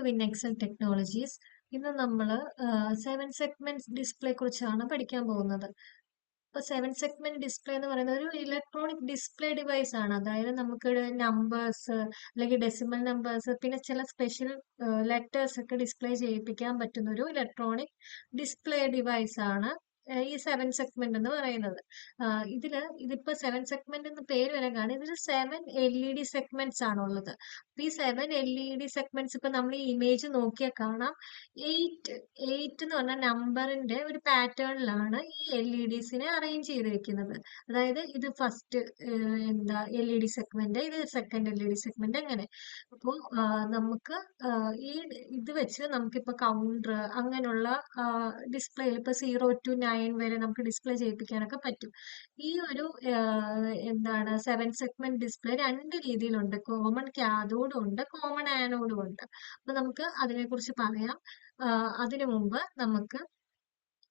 To win Excel technologies. ഇന്ന് നമ്മൾ 7 segment display കുറിച്ചാണ് പഠിക്കാൻ പോകുന്നത്. ഇപ്പൊ 7 സെഗ്മെന്റ് ഡിസ്പ്ലേ എന്ന് പറയുന്നത് ഒരു ഇലക്ട്രോണിക് ഡിസ്പ്ലേ ഡിവൈസ് ആണ്. അതായത് നമുക്ക് നമ്പേഴ്സ് അല്ലെങ്കിൽ ഡെസിമൽ നമ്പേഴ്സ് പിന്നെ ചില സ്പെഷ്യൽ ലെറ്റേഴ്സ് ഒക്കെ ഡിസ്പ്ലേ ചെയ്യിപ്പിക്കാൻ പറ്റുന്ന ഒരു ഇലക്ട്രോണിക് ഡിസ്പ്ലേ ഡിവൈസ് ആണ് ഈ 7 സെഗ്മെന്റ് എന്ന് പറയുന്നത്. ഇതിപ്പോ 7 സെഗ്മെന്റ് എന്ന് പേര് വരാൻ കാരണം ഇതിൽ 7 LED സെഗ്മെന്റ്സ് ആണുള്ളത്. അപ്പൊ ഈ 7 LED സെഗ്മെന്റ്സ് ഇപ്പൊ നമ്മൾ ഈ ഇമേജ് നോക്കിയാൽ കാണാം. എയ്റ്റ് എന്ന് പറഞ്ഞ നമ്പറിന്റെ ഒരു പാറ്റേണിലാണ് ഈ LEDസിനെ അറേഞ്ച് ചെയ്തിരിക്കുന്നത്. അതായത് ഇത് ഫസ്റ്റ് LED സെഗ്മെന്റ്, ഇത് സെക്കൻഡ് LED സെഗ്മെന്റ്, അങ്ങനെ. അപ്പോൾ നമുക്ക് ഈ ഇത് വെച്ച് നമുക്കിപ്പോ കൗണ്ടർ അങ്ങനെയുള്ള ഡിസ്പ്ലേയിൽ ഇപ്പൊ 0 to 9 വരെ നമുക്ക് ഡിസ്പ്ലേ ചെയ്യിപ്പിക്കാനൊക്കെ പറ്റും. ഈ ഒരു 7 സെഗ്മെന്റ് ഡിസ്പ്ലേ രണ്ട് രീതിയിലുണ്ട്. കോമൺ കാഥോഡും ഉണ്ട്, കോമൺ ആനോഡും ഉണ്ട്. അപ്പൊ നമുക്ക് അതിനെക്കുറിച്ച് പറയാം. അതിനു മുമ്പ് നമുക്ക്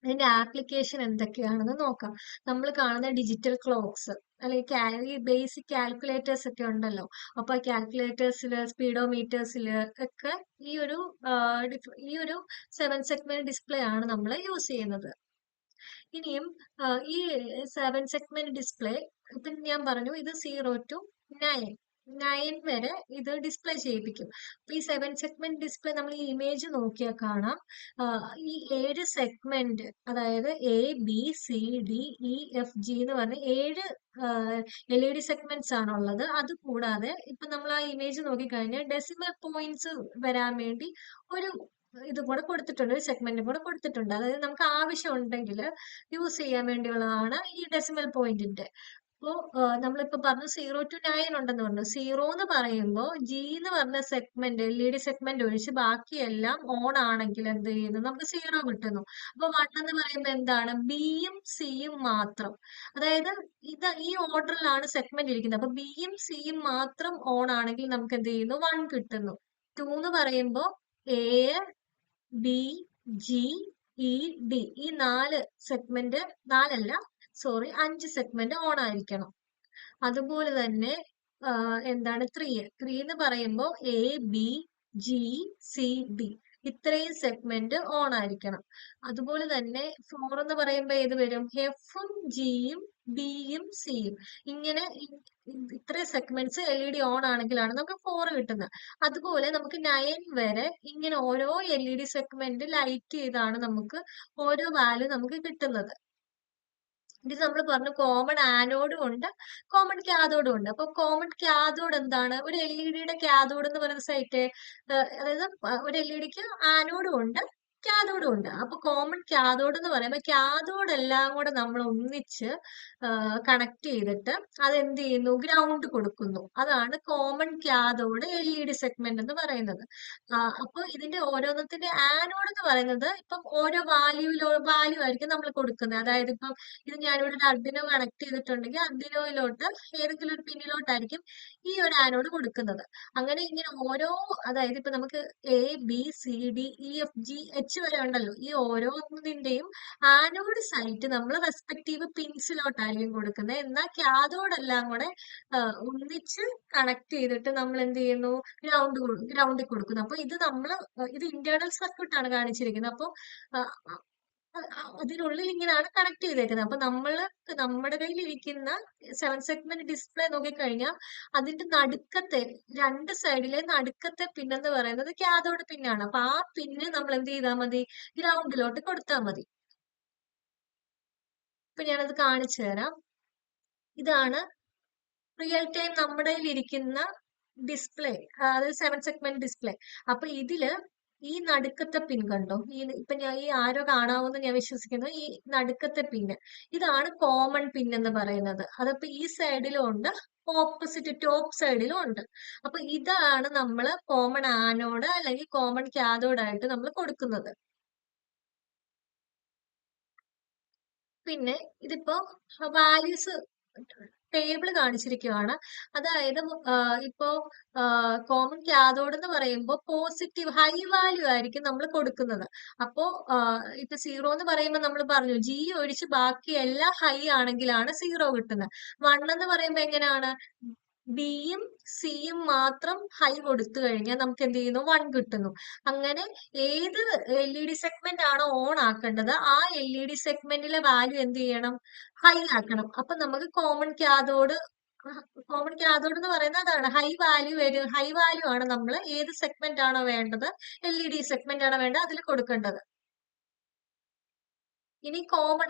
ഇതിന്റെ ആപ്ലിക്കേഷൻ എന്തൊക്കെയാണെന്ന് നോക്കാം. നമ്മൾ കാണുന്ന ഡിജിറ്റൽ ക്ലോക്സ് അല്ലെങ്കിൽ ബേസിക് കാൽക്കുലേറ്റേഴ്സ് ഒക്കെ ഉണ്ടല്ലോ. അപ്പൊ കാൽക്കുലേറ്റേഴ്സില്, സ്പീഡോമീറ്റേഴ്സില് ഒക്കെ ഈ ഒരു 7 സെഗ്മെന്റ് ഡിസ്പ്ലേ ആണ് നമ്മൾ യൂസ് ചെയ്യുന്നത്. ഇനിയും ഈ 7 സെഗ്മെന്റ് ഡിസ്പ്ലേ ഇപ്പൊ ഞാൻ പറഞ്ഞു ഇത് 0 to 9 വരെ ഇത് ഡിസ്പ്ലേ ചെയ്യിപ്പിക്കും. അപ്പൊ ഈ 7 സെഗ്മെന്റ് ഡിസ്പ്ലേ നമ്മൾ ഈ ഇമേജ് നോക്കിയാൽ കാണാം. ഈ 7 സെഗ്മെന്റ്, അതായത് ABCDEFG എന്ന് പറഞ്ഞ 7 LED സെഗ്മെന്റ്സ് ആണുള്ളത്. അത് കൂടാതെ ഇപ്പൊ നമ്മൾ ആ ഇമേജ് നോക്കിക്കഴിഞ്ഞാൽ ഡെസിമൽ പോയിന്റ്സ് വരാൻ വേണ്ടി ഒരു ഇത് കൂടെ കൊടുത്തിട്ടുണ്ട്, ഒരു സെഗ്മെന്റ് കൂടെ കൊടുത്തിട്ടുണ്ട്. അതായത് നമുക്ക് ആവശ്യം ഉണ്ടെങ്കിൽ യൂസ് ചെയ്യാൻ വേണ്ടിയുള്ളതാണ് ഈ ഡെസിമൽ പോയിന്റിന്റെ. അപ്പോ നമ്മളിപ്പോ പറഞ്ഞു 0 to 9 ഉണ്ടെന്ന് പറഞ്ഞു. 0 എന്ന് പറയുമ്പോൾ G എന്ന് പറഞ്ഞ സെഗ്മെന്റ്, LED സെഗ്മെന്റ് ഒഴിച്ച് ബാക്കിയെല്ലാം ഓൺ ആണെങ്കിൽ എന്ത് ചെയ്യുന്നു, നമുക്ക് 0 കിട്ടുന്നു. അപ്പൊ 1 എന്ന് പറയുമ്പോൾ എന്താണ്, ബിയും സിയും മാത്രം. അതായത് ഈ ഓർഡറിലാണ് സെഗ്മെന്റ് ഇരിക്കുന്നത്. അപ്പൊ ബിയും സിയും മാത്രം ഓൺ ആണെങ്കിൽ നമുക്ക് എന്ത് ചെയ്യുന്നു, 1 കിട്ടുന്നു. 2 എന്ന് പറയുമ്പോൾ A, B, G, E, D, ഈ 4 സെഗ്മെന്റ്, 4 അല്ല, സോറി, 5 സെഗ്മെന്റ് ഓൺ ആയിരിക്കണം. അതുപോലെ തന്നെ എന്താണ് 3 എന്ന് പറയുമ്പോൾ ABGCD ഇത്രയും സെഗ്മെന്റ് ഓൺ ആയിരിക്കണം. അതുപോലെ തന്നെ 4 എന്ന് പറയുമ്പോൾ ഏത് വരും, എഫും ജിയും ബിയും സിയും. ഇങ്ങനെ ഇത്രയും സെഗ്മെന്റ്സ് LED ഓൺ ആണെങ്കിലാണ് നമുക്ക് 4 കിട്ടുന്നത്. അതുപോലെ നമുക്ക് 9 വരെ ഇങ്ങനെ ഓരോ LED സെഗ്മെന്റ് ലൈറ്റ് ചെയ്താണ് നമുക്ക് ഓരോ വാല്യൂ നമുക്ക് കിട്ടുന്നത്. ഇത് നമ്മൾ പറഞ്ഞു കോമൺ ആനോഡും ഉണ്ട്, കോമൺ കാഥോഡും ഉണ്ട്. അപ്പൊ കോമൺ കാഥോഡ് എന്താണ്, ഒരു LEDയുടെ കാഥോഡ് എന്ന് പറയുന്ന സൈറ്റ്, അതായത് ഒരു LEDക്ക് ആനോഡും ഉണ്ട്, കാഥോഡും ഉണ്ട്. അപ്പൊ കോമൺ കാഥോഡ് എന്ന് പറയുമ്പോൾ കാഥോഡ് എല്ലാം കൂടെ നമ്മൾ ഒന്നിച്ച് കണക്ട് ചെയ്തിട്ട് അതെന്ത് ചെയ്യുന്നു, ഗ്രൗണ്ട് കൊടുക്കുന്നു. അതാണ് കോമൺ കാഥോഡ് LED സെഗ്മെന്റ് എന്ന് പറയുന്നത്. അപ്പൊ ഇതിന്റെ ഓരോന്നത്തിന്റെ ആനോഡ് എന്ന് പറയുന്നത് ഇപ്പം ഓരോ വാല്യൂ ആയിരിക്കും നമ്മൾ കൊടുക്കുന്നത്. അതായത് ഇപ്പം ഇത് ഞാനിവിടെ ഒരു അർഡിനോ കണക്ട് ചെയ്തിട്ടുണ്ടെങ്കിൽ അർഡിനോയിലോട്ട് ഏതെങ്കിലും ഒരു പിന്നിലോട്ടായിരിക്കും ഈ ഒരു ആനോഡ് കൊടുക്കുന്നത്. അങ്ങനെ ഇങ്ങനെ അതായത് ഇപ്പൊ നമുക്ക് ABCDEFGH വരെ ഉണ്ടല്ലോ. ഈ ഓരോന്നിന്റെയും ആനോഡ് സൈറ്റ് നമ്മൾ റെസ്പെക്റ്റീവ് പിൻസിലോട്ടായിരിക്കും കൊടുക്കുന്നത്. എന്നാൽ കാഥോഡ് എല്ലാം കൂടെ ഒന്നിച്ച് കണക്ട് ചെയ്തിട്ട് നമ്മൾ എന്ത് ചെയ്യുന്നു, ഗ്രൗണ്ടിൽ കൊടുക്കുന്നു. അപ്പൊ ഇത് ഇന്റേണൽ സർക്യൂട്ട് ആണ് കാണിച്ചിരിക്കുന്നത്. അപ്പൊ അതിനുള്ളിൽ ഇങ്ങനെയാണ് കണക്ട് ചെയ്തേക്കുന്നത്. അപ്പൊ നമ്മുടെ കയ്യിൽ ഇരിക്കുന്ന 7 സെഗ്മെന്റ് ഡിസ്പ്ലേ നോക്കിക്കഴിഞ്ഞാൽ അതിന്റെ നടുക്കത്തെ, രണ്ട് സൈഡിലെ നടുക്കത്തെ പിന്നെന്ന് പറയുന്നത് കാഥോഡ് പിന്നാണ്. അപ്പൊ ആ പിന്ന് നമ്മൾ എന്ത് ചെയ്താൽ മതി, ഗ്രൗണ്ടിലോട്ട് കൊടുത്താൽ മതി. ഇപ്പൊ ഞാനത് കാണിച്ചു തരാം. ഇതാണ് റിയൽ ടൈം നമ്മുടെ കയ്യിൽ ഇരിക്കുന്ന ഡിസ്പ്ലേ, അതായത് 7 സെഗ്മെന്റ് ഡിസ്പ്ലേ. അപ്പൊ ഇതില് ഈ നടുക്കത്തെ പിൻ കണ്ടോ, ഇപ്പൊ ഞാൻ ഈ ആരോ കാണാമെന്ന് ഞാൻ വിശ്വസിക്കുന്നു. ഈ നടുക്കത്തെ പിന്ന്, ഇതാണ് കോമൺ പിൻ എന്ന് പറയുന്നത്. അതപ്പോ ഈ സൈഡിലും ഉണ്ട്, ഓപ്പോസിറ്റ് ടോപ്പ് സൈഡിലും ഉണ്ട്. അപ്പൊ ഇതാണ് നമ്മൾ കോമൺ ആനോഡ് അല്ലെങ്കിൽ കോമൺ കാഥോഡ് ആയിട്ട് നമ്മൾ കൊടുക്കുന്നത്. പിന്നെ ഇതിപ്പോ വാല്യൂസ് ടേബിൾ കാണിച്ചിരിക്കുകയാണ്. അതായത് ഇപ്പോ കോമൺ കാഥോഡ് എന്ന് പറയുമ്പോൾ പോസിറ്റീവ് ഹൈ വാല്യൂ ആയിരിക്കും നമ്മൾ കൊടുക്കുന്നത്. അപ്പോ ഇപ്പൊ 0 എന്ന് പറയുമ്പോൾ നമ്മൾ പറഞ്ഞു G ഒഴിച്ച് ബാക്കി എല്ലാം ഹൈ ആണെങ്കിലാണ് 0 കിട്ടുന്നത്. 1 എന്ന് പറയുമ്പോൾ എങ്ങനെയാണ്, ബിയും സിയും മാത്രം ഹൈ കൊടുത്തു കഴിഞ്ഞാൽ നമുക്ക് എന്ത് ചെയ്യുന്നു 1 കിട്ടുന്നു. അങ്ങനെ ഏത് LED സെഗ്മെന്റ് ആണോ ഓൺ ആക്കേണ്ടത് ആ LED സെഗ്മെന്റിലെ വാല്യൂ എന്ത് ചെയ്യണം, ഹൈ ആക്കണം. അപ്പൊ നമുക്ക് കോമൺ കാഥോഡ് എന്ന് പറയുന്നത് അതാണ്. ഹൈ വാല്യൂ ആണ് നമ്മൾ ഏത് സെഗ്മെന്റ് ആണോ വേണ്ടത്, LED സെഗ്മെന്റ് ആണോ വേണ്ടത് അതിൽ കൊടുക്കേണ്ടത്. ഇനി കോമൺ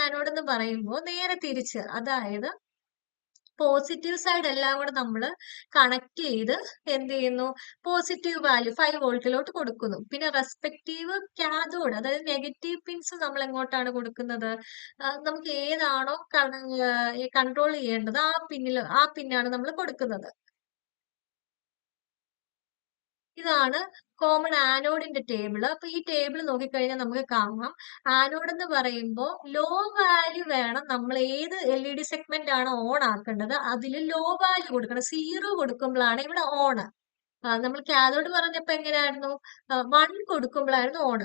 ആനോഡ് എന്ന് പറയുമ്പോൾ നേരെ തിരിച്ച്, അതായത് പോസിറ്റീവ് സൈഡ് എല്ലാം കൂടെ നമ്മൾ കണക്ട് ചെയ്ത് എന്ത് ചെയ്യുന്നു, പോസിറ്റീവ് വാല്യൂ 5 വോൾട്ടിലോട്ട് കൊടുക്കുന്നു. പിന്നെ റെസ്പെക്റ്റീവ് കാഥോഡ്, അതായത് നെഗറ്റീവ് പിൻസ് നമ്മൾ എങ്ങോട്ടാണ് കൊടുക്കുന്നത്, നമുക്ക് ഏതാണോ കൺട്രോൾ ചെയ്യേണ്ടത് ആ പിന്നാണ് നമ്മൾ കൊടുക്കുന്നത്. ഇതാണ് കോമൺ ആനോഡിന്റെ ടേബിൾ. അപ്പൊ ഈ ടേബിൾ നോക്കിക്കഴിഞ്ഞാൽ നമുക്ക് കാണാം, ആനോഡ് എന്ന് പറയുമ്പോൾ ലോ വാല്യൂ വേണം. നമ്മൾ ഏത് LED സെഗ്മെന്റ് ആണ് ഓൺ ആക്കേണ്ടത് അതിൽ ലോ വാല്യൂ കൊടുക്കണം. 0 കൊടുക്കുമ്പോഴാണ് ഇവിടെ ഓൺ. നമ്മൾ കാഥോഡ് പറഞ്ഞപ്പോ എങ്ങനെയായിരുന്നു, 1 കൊടുക്കുമ്പോഴായിരുന്നു ഓൺ.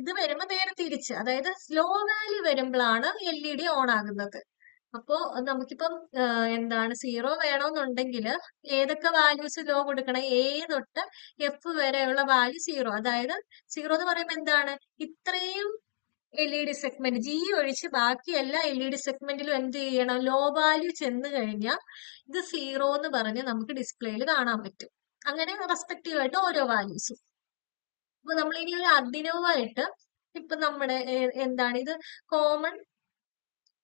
ഇത് വരുമ്പോ നേരെ തിരിച്ച്, അതായത് ലോ വാല്യൂ വരുമ്പോഴാണ് LED ഓൺ ആകുന്നത്. അപ്പോ നമുക്കിപ്പം എന്താണ് 0 വേണമെന്നുണ്ടെങ്കിൽ ഏതൊക്കെ വാല്യൂസ് ലോ കൊടുക്കണം, എ തൊട്ട് എഫ് വരെയുള്ള വാല്യൂ 0. അതായത് 0 എന്ന് പറയുമ്പോൾ എന്താണ്, ഇത്രയും LED സെഗ്മെന്റ് ജി ഒഴിച്ച് ബാക്കി എല്ലാ LED സെഗ്മെന്റിലും എന്ത് ചെയ്യണം, ലോ വാല്യൂ ചെന്ന് കഴിഞ്ഞാൽ ഇത് 0 എന്ന് പറഞ്ഞ് നമുക്ക് ഡിസ്പ്ലേയിൽ കാണാൻ പറ്റും. അങ്ങനെ റെസ്പെക്റ്റീവ് ആയിട്ട് ഓരോ വാല്യൂസും. അപ്പൊ നമ്മൾ ഇനി ഒരു അർഡിനോവായിട്ട് ഇപ്പൊ നമ്മുടെ എന്താണ് ഇത് കോമൺ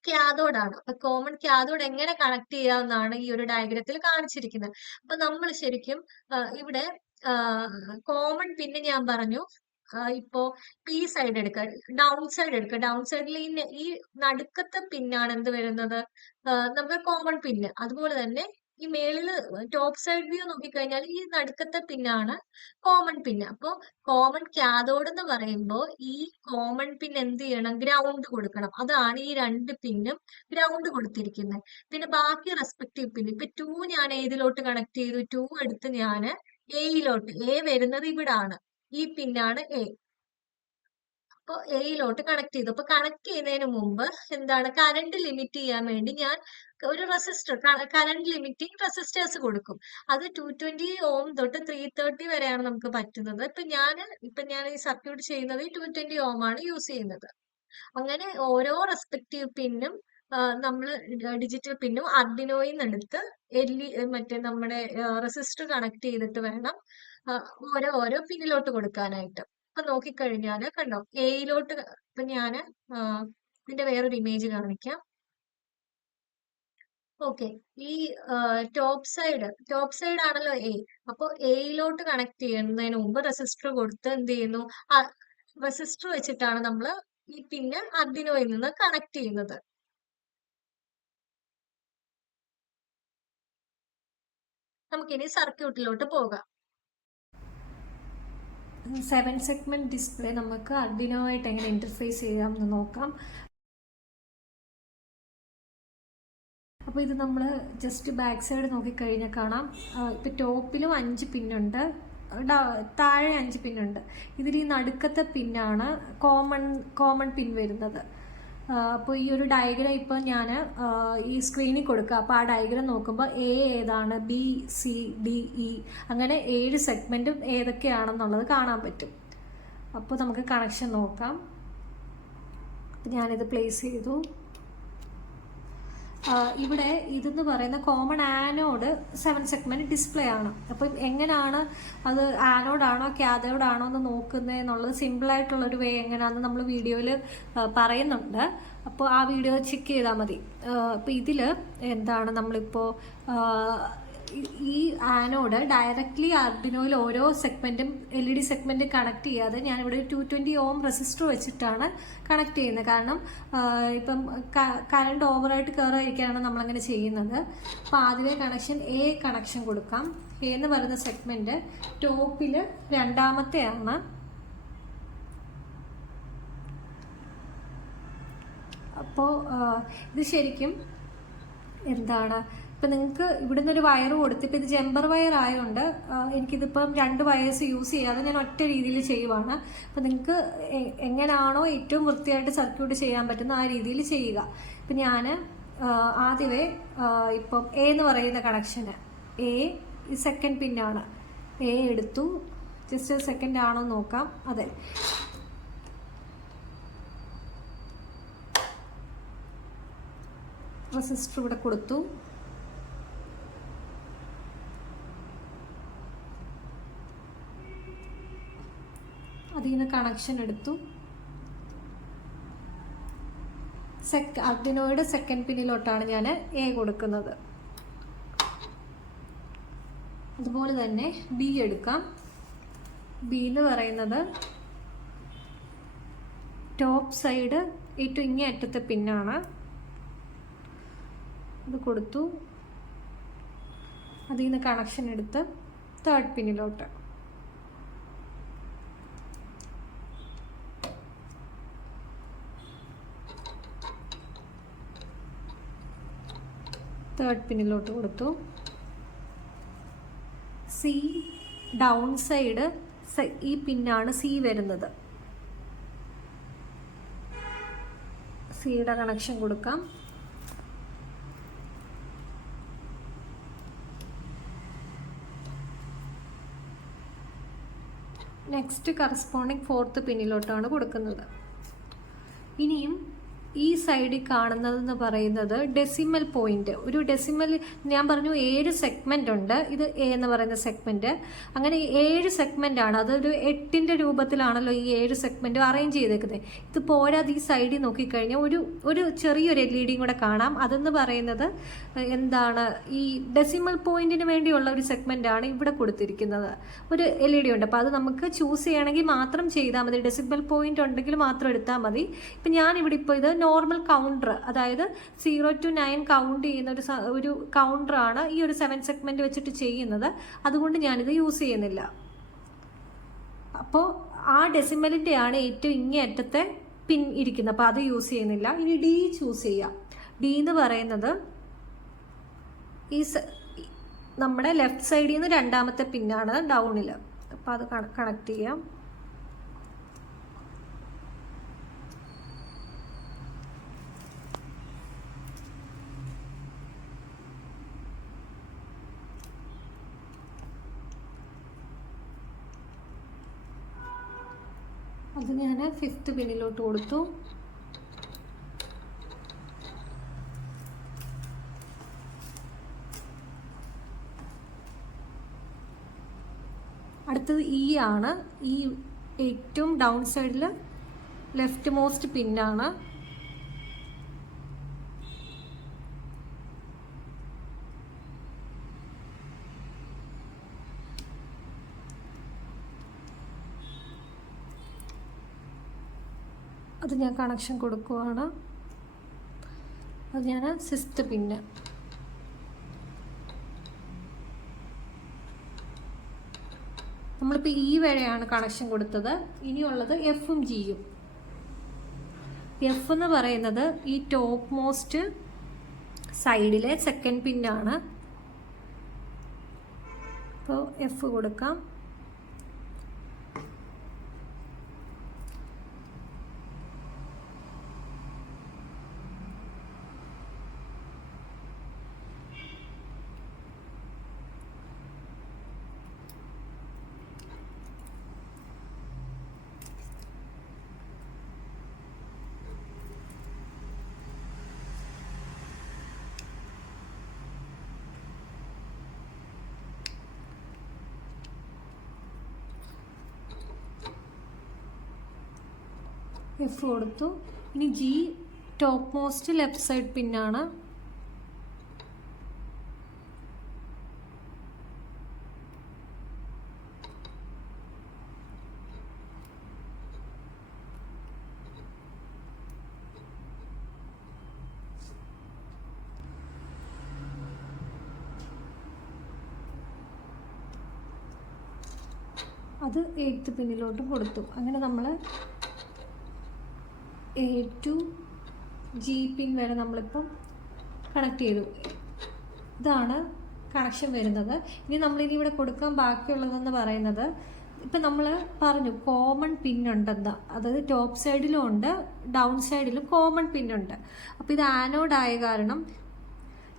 കാഥോഡ് ആണ്. അപ്പൊ കോമൺ കാഥോഡ് എങ്ങനെ കണക്ട് ചെയ്യാമെന്നാണ് ഈ ഒരു ഡയഗ്രത്തിൽ കാണിച്ചിരിക്കുന്നത്. അപ്പൊ നമ്മൾ ശരിക്കും ഇവിടെ കോമൺ പിന്നെ ഞാൻ പറഞ്ഞു, ഇപ്പോ പി സൈഡ് എടുക്കുക, ഡൗൺ സൈഡ് എടുക്കുക. ഡൗൺ സൈഡിൽ ഈ നടുക്കത്തെ പിന്നാണ് എന്ത് വരുന്നത്, നമ്മുടെ കോമൺ പിന്ന്. അതുപോലെ തന്നെ ഈ മേളില് ടോപ്പ് സൈഡ് വ്യൂ നോക്കിക്കഴിഞ്ഞാൽ ഈ നടുക്കത്തെ പിന്നാണ് കോമൺ പിന്ന്. അപ്പൊ കോമൺ കാഥോഡ് എന്ന് പറയുമ്പോൾ ഈ കോമൺ പിൻ എന്ത് ചെയ്യണം, ഗ്രൗണ്ട് കൊടുക്കണം. അതാണ് ഈ 2 പിന്നും ഗ്രൗണ്ട് കൊടുത്തിരിക്കുന്നത്. പിന്നെ ബാക്കി റെസ്പെക്റ്റീവ് പിൻ, ഇപ്പൊ 2 ഞാൻ ഏതിലോട്ട് കണക്ട് ചെയ്തു, 2 എടുത്ത് ഞാൻ എയിലോട്ട്, എ വരുന്നത് ഇവിടാണ്, ഈ പിന്നാണ് എ. അപ്പൊ എയിലോട്ട് കണക്ട് ചെയ്തു. അപ്പൊ കണക്ട് ചെയ്യുന്നതിന് മുമ്പ് എന്താണ്, കറണ്ട് ലിമിറ്റ് ചെയ്യാൻ വേണ്ടി ഞാൻ ഒരു റെസിസ്റ്റർ, കറണ്ട് ലിമിറ്റിംഗ് റെസിസ്റ്റേഴ്സ് കൊടുക്കും. അത് 220 ഓം തൊട്ട് 330 വരെയാണ് നമുക്ക് പറ്റുന്നത്. ഇപ്പൊ ഞാൻ ഈ സർക്യൂട്ട് ചെയ്യുന്നത് 220 ഓം ആണ് യൂസ് ചെയ്യുന്നത്. അങ്ങനെ ഓരോ റെസ്പെക്റ്റീവ് പിന്നും നമ്മൾ ഡിജിറ്റൽ പിന്നും അർഡിനോയിൽ നിന്ന് എടുത്ത് മറ്റേ നമ്മുടെ റെസിസ്റ്റർ കണക്ട് ചെയ്തിട്ട് വേണം ഓരോ പിന്നിലോട്ട് കൊടുക്കാനായിട്ട്. അപ്പൊ നോക്കിക്കഴിഞ്ഞാല് കണ്ടോ, എയിലോട്ട് ഇപ്പൊ ഞാന് ഇതിന്റെ വേറൊരു ഇമേജ് കാണിക്കാം. ഓക്കെ, ഈ ടോപ്പ് സൈഡ് ആണല്ലോ എ. അപ്പൊ എയിലോട്ട് കണക്ട് ചെയ്യുന്നതിന് മുമ്പ് റെസിസ്റ്റർ കൊടുത്ത് എന്ത് ചെയ്യുന്നു, റെസിസ്റ്റർ വെച്ചിട്ടാണ് നമ്മൾ ഈ പിന്നെ അർഡിനോയിൽ നിന്ന് കണക്ട് ചെയ്യുന്നത്. നമുക്കിനി സർക്യൂട്ടിലോട്ട് പോകാം. 7 സെഗ്മെന്റ് ഡിസ്പ്ലേ നമുക്ക് അർഡിനോ ആയിട്ട് എങ്ങനെ ഇന്റർഫേസ് ചെയ്യാമെന്ന് നോക്കാം. അപ്പോൾ ഇത് നമ്മൾ ജസ്റ്റ് ബാക്ക് സൈഡ് നോക്കിക്കഴിഞ്ഞാൽ കാണാം, ഇപ്പം ടോപ്പിലും 5 പിന്നുണ്ട്, താഴെ 5 പിന്നുണ്ട്. ഇതിൽ ഈ നടുക്കത്തെ പിന്നാണ് കോമൺ പിൻ വരുന്നത്. അപ്പോൾ ഈ ഒരു ഡയഗ്രാം ഇപ്പോൾ ഞാൻ ഈ സ്ക്രീനിൽ കൊടുക്കുക. അപ്പോൾ ആ ഡയഗ്രാം നോക്കുമ്പോൾ എ ഏതാണ്, ബി, സി, ഡി, ഇ, അങ്ങനെ 7 സെഗ്മെൻറ്റും ഏതൊക്കെയാണെന്നുള്ളത് കാണാൻ പറ്റും. അപ്പോൾ നമുക്ക് കണക്ഷൻ നോക്കാം. ഞാനിത് പ്ലേസ് ചെയ്തു. ഇവിടെ ഇതെന്ന് പറയുന്ന കോമൺ ആനോഡ് 7 സെഗ്മെന്റ് ഡിസ്പ്ലേ ആണ്. അപ്പം എങ്ങനെയാണ് അത് ആനോഡാണോ കാഥോഡാണോ എന്ന് നോക്കുന്നത് എന്നുള്ളത് സിമ്പിളായിട്ടുള്ളൊരു വേ എങ്ങനെയാണെന്ന് നമ്മൾ വീഡിയോയിൽ പറയുന്നുണ്ട്. അപ്പോൾ ആ വീഡിയോ ചെക്ക് ചെയ്താൽ മതി. അപ്പോൾ ഇതിൽ എന്താണ്, നമ്മളിപ്പോൾ ഈ ആനോഡ് ഡയറക്റ്റ്ലി അർഡിനോയിൽ ഓരോ സെഗ്മെന്റും LED സെഗ്മെന്റ് കണക്ട് ചെയ്യാതെ ഞാനിവിടെ 220 ഓം റെസിസ്റ്റർ വെച്ചിട്ടാണ് കണക്ട് ചെയ്യുന്നത്. കാരണം ഇപ്പം കറണ്ട് ഓവറായിട്ട് കയറാതിരിക്കാനാണ് നമ്മളങ്ങനെ ചെയ്യുന്നത്. അപ്പോൾ ആദ്യമേ എ കണക്ഷൻ കൊടുക്കാം. എ എന്ന് പറയുന്ന സെഗ്മെന്റ് ടോപ്പിൽ രണ്ടാമത്തെയാണ്. അപ്പോൾ ഇത് ശരിക്കും എന്താണ്, ഇപ്പം നിങ്ങൾക്ക് ഇവിടുന്ന് ഒരു വയർ കൊടുത്തിപ്പോൾ ഇത് ജമ്പർ വയർ ആയതുകൊണ്ട് എനിക്കിതിപ്പം 2 വയേഴ്സ് യൂസ് ചെയ്യാതെ ഞാൻ ഒറ്റ രീതിയിൽ ചെയ്യുവാണ്. അപ്പം നിങ്ങൾക്ക് എങ്ങനെയാണോ ഏറ്റവും വൃത്തിയായിട്ട് സർക്യൂട്ട് ചെയ്യാൻ പറ്റുന്ന ആ രീതിയിൽ ചെയ്യുക. ഇപ്പം ഞാൻ ആദ്യമേ ഇപ്പം എ എന്ന് പറയുന്ന കണക്ഷന് എ ഈ സെക്കൻഡ് പിന്നാണ്. എ എടുത്തു, ജസ്റ്റ് സെക്കൻഡ് ആണോ നോക്കാം. അതെ, റെസിസ്റ്റർ ഇവിടെ കൊടുത്തു. അതിൽ നിന്ന് കണക്ഷൻ എടുത്തു. അർഡിനോയുടെ സെക്കൻഡ് പിന്നിലോട്ടാണ് ഞാൻ എ കൊടുക്കുന്നത്. അതുപോലെ തന്നെ ബി എടുക്കാം. ബി എന്ന് പറയുന്നത് ടോപ്പ് സൈഡ് ഏറ്റവും ഇങ്ങേ അറ്റത്തെ പിന്നാണ്. ഇത് കൊടുത്തു. അതിൽ നിന്ന് കണക്ഷൻ എടുത്ത് തേർഡ് പിന്നിലോട്ട്. തേർഡ് പിന്നിലോട്ട് കൊടുത്തു. സി ഡൗൺ സൈഡ് ഈ പിന്നാണ് സി വരുന്നത്. സിയുടെ കണക്ഷൻ കൊടുക്കാം. നെക്സ്റ്റ് കറസ്പോണ്ടിങ് ഫോർത്ത് പിന്നിലോട്ടാണ് കൊടുക്കുന്നത്. ഇനിയും ഈ സൈഡിൽ കാണുന്നതെന്ന് പറയുന്നത് ഡെസിമൽ പോയിന്റ്. ഒരു ഡെസിമൽ ഞാൻ പറഞ്ഞു 7 സെഗ്മെന്റ് ഉണ്ട്. ഇത് എ എന്ന് പറയുന്ന സെഗ്മെന്റ്. അങ്ങനെ 7 സെഗ്മെന്റ് ആണ്. അതൊരു 8ന്റെ രൂപത്തിലാണല്ലോ ഈ 7 സെഗ്മെന്റ് അറേഞ്ച് ചെയ്തേക്കുന്നത്. ഇത് പോരാതെ ഈ സൈഡിൽ നോക്കിക്കഴിഞ്ഞാൽ ഒരു ചെറിയൊരു LED കൂടെ കാണാം. അതെന്ന് പറയുന്നത് എന്താണ്, ഈ ഡെസിമൽ പോയിന്റിന് വേണ്ടിയുള്ള ഒരു സെഗ്മെന്റ് ആണ് ഇവിടെ കൊടുത്തിരിക്കുന്നത്. ഒരു LED ഉണ്ട്. അപ്പോൾ അത് നമുക്ക് ചൂസ് ചെയ്യണമെങ്കിൽ മാത്രം ചെയ്താൽ മതി. ഡെസിമൽ പോയിന്റ് ഉണ്ടെങ്കിൽ മാത്രം എടുത്താൽ മതി. ഇപ്പം ഞാനിവിടെ ഇപ്പോൾ ഇത് നോർമൽ കൗണ്ടർ, അതായത് 0 to 9 കൗണ്ട് ചെയ്യുന്ന ഒരു കൗണ്ടറാണ് ഈ ഒരു 7 സെഗ്മെന്റ് വെച്ചിട്ട് ചെയ്യുന്നത്. അതുകൊണ്ട് ഞാനിത് യൂസ് ചെയ്യുന്നില്ല. അപ്പോൾ ആ ഡെസിമലിൻ്റെ ആണ് ഏറ്റവും ഇങ്ങേ അറ്റത്തെ പിൻ ഇരിക്കുന്നത്. അപ്പോൾ അത് യൂസ് ചെയ്യുന്നില്ല. ഇനി ഡി ചൂസ് ചെയ്യാം. ഡി എന്ന് പറയുന്നത് ഈ നമ്മുടെ ലെഫ്റ്റ് സൈഡിൽ നിന്ന് രണ്ടാമത്തെ പിന്നാണ് ഡൗണിൽ. അപ്പോൾ അത് കണക്ട് ചെയ്യാം. അത് ഞാൻ 5th പിന്നിലോട്ട് കൊടുത്തു. അടുത്തത് ഇ ആണ്. ഈ ഏറ്റവും ഡൗൺ സൈഡിൽ ലെഫ്റ്റ് മോസ്റ്റ് പിന്നാണ്. അത് ഞാൻ കണക്ഷൻ കൊടുക്കുവാണ്. അത് ഞാൻ 6th പിന്ന്. നമ്മളിപ്പോൾ ഈ വരെയാണ് കണക്ഷൻ കൊടുത്തത്. ഇനിയുള്ളത് എഫും ജിയും. എഫ് എന്ന് പറയുന്നത് ഈ ടോപ്പ് മോസ്റ്റ് സൈഡിലെ സെക്കൻഡ് പിന്നാണ്. അപ്പോൾ എഫ് കൊടുക്കാം. എഫ് കൊടുത്തു. ഇനി G top most left side പിന്നാണ്. അത് 8th പിന്നിലോട്ടും കൊടുത്തു. അങ്ങനെ നമ്മൾ എ ടു ജി പിൻ വരെ നമ്മളിപ്പം കണക്ട് ചെയ്തു. ഇതാണ് കണക്ഷൻ വരുന്നത്. ഇനി നമ്മളിനി ഇവിടെ കൊടുക്കാൻ ബാക്കിയുള്ളതെന്ന് പറയുന്നത് ഇപ്പം നമ്മൾ പറഞ്ഞു കോമൺ പിൻ ഉണ്ടെന്ന്, അതായത് ടോപ്പ് സൈഡിലും ഉണ്ട് ഡൗൺ സൈഡിലും കോമൺ പിൻ ഉണ്ട്. അപ്പോൾ ഇത് ആനോഡ് ആയ കാരണം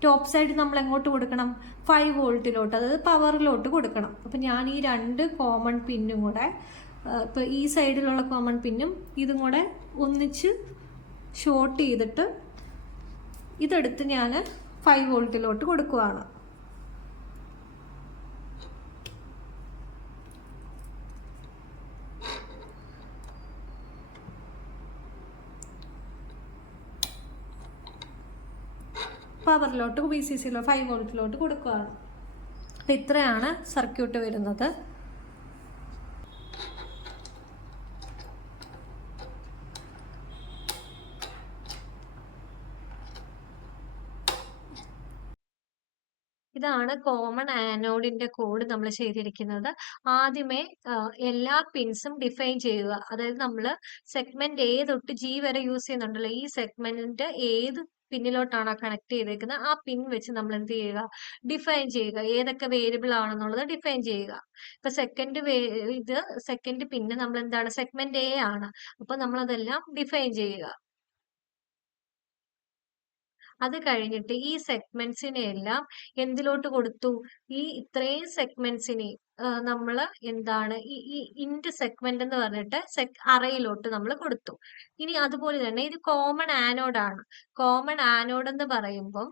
ടോപ്പ് സൈഡ് നമ്മൾ എങ്ങോട്ട് കൊടുക്കണം? 5 വോൾട്ടിലോട്ട്, അതായത് പവറിലോട്ട് കൊടുക്കണം. അപ്പം ഞാൻ ഈ 2 കോമൺ പിന്നും കൂടെ, ഇപ്പോൾ ഈ സൈഡിലുള്ള കോമൺ പിന്നും ഇതും കൂടെ ഒന്നിച്ച് ഷോർട്ട് ചെയ്തിട്ട് ഇതെടുത്ത് ഞാൻ 5 വോൾട്ടിലോട്ട് കൊടുക്കുകയാണ്. പവറിലോട്ട് VCCയിലോ 5 വോൾട്ടിലോട്ട് കൊടുക്കുകയാണ്. അപ്പം ഇത്രയാണ് സർക്യൂട്ട് വരുന്നത്. ഇതാണ് കോമൺ ആനോഡിന്റെ കോഡ് നമ്മൾ ചെയ്തിരിക്കുന്നത്. ആദ്യമേ എല്ലാ പിൻസും ഡിഫൈൻ ചെയ്യുക. അതായത് നമ്മൾ സെഗ്മെന്റ് എ തൊട്ട് ജി വരെ യൂസ് ചെയ്യുന്നുണ്ടല്ലോ, ഈ സെഗ്മെന്റിന്റെ ഏത് പിന്നിലോട്ടാണ് കണക്ട് ചെയ്തേക്കുന്നത് ആ പിൻ വെച്ച് നമ്മൾ എന്ത് ചെയ്യുക? ഡിഫൈൻ ചെയ്യുക. ഏതൊക്കെ വേരിയബിൾ ആണെന്നുള്ളത് ഡിഫൈൻ ചെയ്യുക. ഇപ്പൊ സെക്കൻഡ് പിന്ന് നമ്മൾ എന്താണ്? സെഗ്മെന്റ് എ ആണ്. അപ്പൊ നമ്മൾ അതെല്ലാം ഡിഫൈൻ ചെയ്യുക. അത് കഴിഞ്ഞിട്ട് ഈ സെഗ്മെന്റ്സിനെ എല്ലാം എന്തിലോട്ട് കൊടുത്തു? ഈ ഇത്രയും സെഗ്മെന്റ്സിനെ നമ്മൾ എന്താണ് ഈ ഇന്റ് സെഗ്മെന്റ് എന്ന് പറഞ്ഞിട്ട് അറയിലോട്ട് നമ്മൾ കൊടുത്തു. ഇനി അതുപോലെ തന്നെ ഇത് കോമൺ ആനോഡ് ആണ്. കോമൺ ആനോഡ് എന്ന് പറയുമ്പോൾ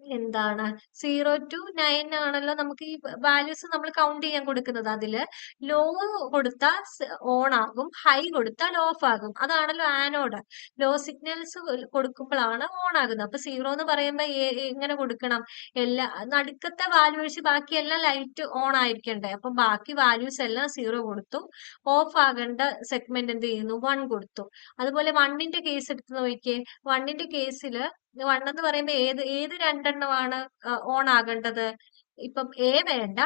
എന്താണ്? 0 to 9 ആണല്ലോ നമുക്ക് ഈ വാല്യൂസ് നമ്മൾ കൗണ്ട് ചെയ്യാൻ കൊടുക്കുന്നത്. അതില് ലോ കൊടുത്താൽ ഓൺ ആകും, ഹൈ കൊടുത്താൽ ഓഫ് ആകും. അതാണല്ലോ ആനോഡ്. ലോ സിഗ്നൽസ് കൊടുക്കുമ്പോഴാണ് ഓൺ ആകുന്നത്. അപ്പൊ 0 എന്ന് പറയുമ്പോൾ എങ്ങനെ കൊടുക്കണം? നടുക്കത്തെ വാല്യൂ ഒഴിച്ച് ബാക്കിയെല്ലാം ലൈറ്റ് ഓൺ ആയിരിക്കണ്ടേ. അപ്പൊ ബാക്കി വാല്യൂസ് എല്ലാം 0 കൊടുത്തു. ഓഫ് ആകേണ്ട സെഗ്മെന്റ് എന്ത് ചെയ്യുന്നു? 1 കൊടുത്തു. അതുപോലെ 1ന്റെ കേസ് എടുത്ത് നോക്കിയേ. 1ന്റെ കേസിൽ 1 എന്ന് പറയുമ്പോൾ ഏത് രണ്ടെണ്ണമാണ് ഓൺ ആകേണ്ടത്? ഇപ്പം എ വേണ്ട,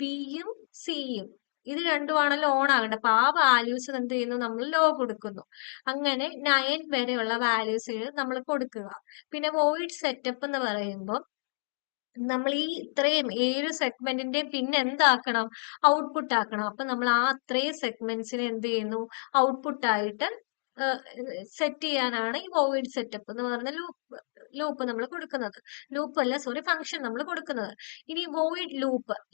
ബിയും സിയും, ഇത് രണ്ടുമാണല്ലോ ഓൺ ആകേണ്ടത്. അപ്പൊ ആ വാല്യൂസ് എന്ത് ചെയ്യുന്നു? നമ്മൾ ലോ കൊടുക്കുന്നു. അങ്ങനെ 9 വരെയുള്ള വാല്യൂസ് നമ്മൾ കൊടുക്കുക. പിന്നെ വോയിഡ് സെറ്റപ്പ് എന്ന് പറയുമ്പോൾ നമ്മൾ ഈ ഇത്രയും 7 സെഗ്മെന്റിന്റെ പിന്നെ എന്താക്കണം? ഔട്ട്പുട്ട് ആക്കണം. അപ്പൊ നമ്മൾ ആ അത്രയും സെഗ്മെന്റ്സിനെ എന്ത് ചെയ്യുന്നു? ഔട്ട്പുട്ട് ആയിട്ട് സെറ്റ് ചെയ്യാനാണ് ഈ വോയിഡ് സെറ്റപ്പ് എന്ന് പറയുന്ന ലൂപ്പ് നമ്മൾ കൊടുക്കുന്നത്. ലൂപ്പ് അല്ല, സോറി, ഫംഗ്ഷൻ നമ്മൾ കൊടുക്കുന്നത്. ഇനി വോയിഡ്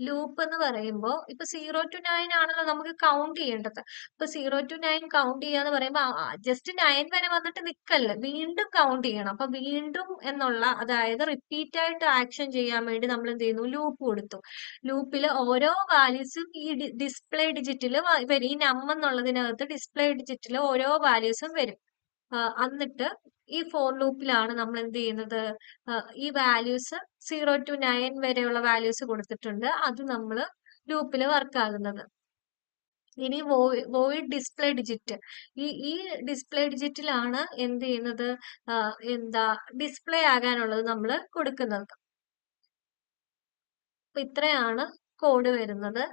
ലൂപ്പ് എന്ന് പറയുമ്പോൾ ഇപ്പൊ 0 to 9 ആണല്ലോ നമുക്ക് കൗണ്ട് ചെയ്യേണ്ടത്. ഇപ്പൊ 0 to 9 കൗണ്ട് ചെയ്യാന്ന് പറയുമ്പോൾ ജസ്റ്റ് 9 വരെ വന്നിട്ട് നിൽക്കല്ല, വീണ്ടും കൗണ്ട് ചെയ്യണം. അപ്പൊ വീണ്ടും എന്നുള്ള, അതായത് റിപ്പീറ്റ് ആയിട്ട് ആക്ഷൻ ചെയ്യാൻ വേണ്ടി നമ്മൾ എന്ത് ചെയ്യുന്നു? ലൂപ്പ് കൊടുത്തു. ലൂപ്പിൽ ഓരോ വാല്യൂസും ഈ ഡിസ്പ്ലേ ഡിജിറ്റിൽ വരും. ഈ എന്നുള്ളതിനകത്ത് ഡിസ്പ്ലേ ഡിജിറ്റിൽ ഓരോ വാല്യൂസും വരും. എന്നിട്ട് ഈ ഫോർ ലൂപ്പിലാണ് നമ്മൾ എന്ത് ചെയ്യുന്നത്? ഈ വാല്യൂസ് 0 to 9 വരെയുള്ള വാല്യൂസ് കൊടുത്തിട്ടുണ്ട്. അത് നമ്മൾ ലൂപ്പിൽ വർക്ക് ആകുന്നത്. ഇനി വോയിഡ് ഡിസ്പ്ലേ ഡിജിറ്റ്, ഈ ഡിസ്പ്ലേ ഡിജിറ്റിലാണ് എന്ത് ചെയ്യുന്നത്? ഡിസ്പ്ലേ ആകാനുള്ളത് നമ്മൾ കൊടുക്കുന്നത്. അപ്പൊ ഇത്രയാണ് കോഡ് വരുന്നത്.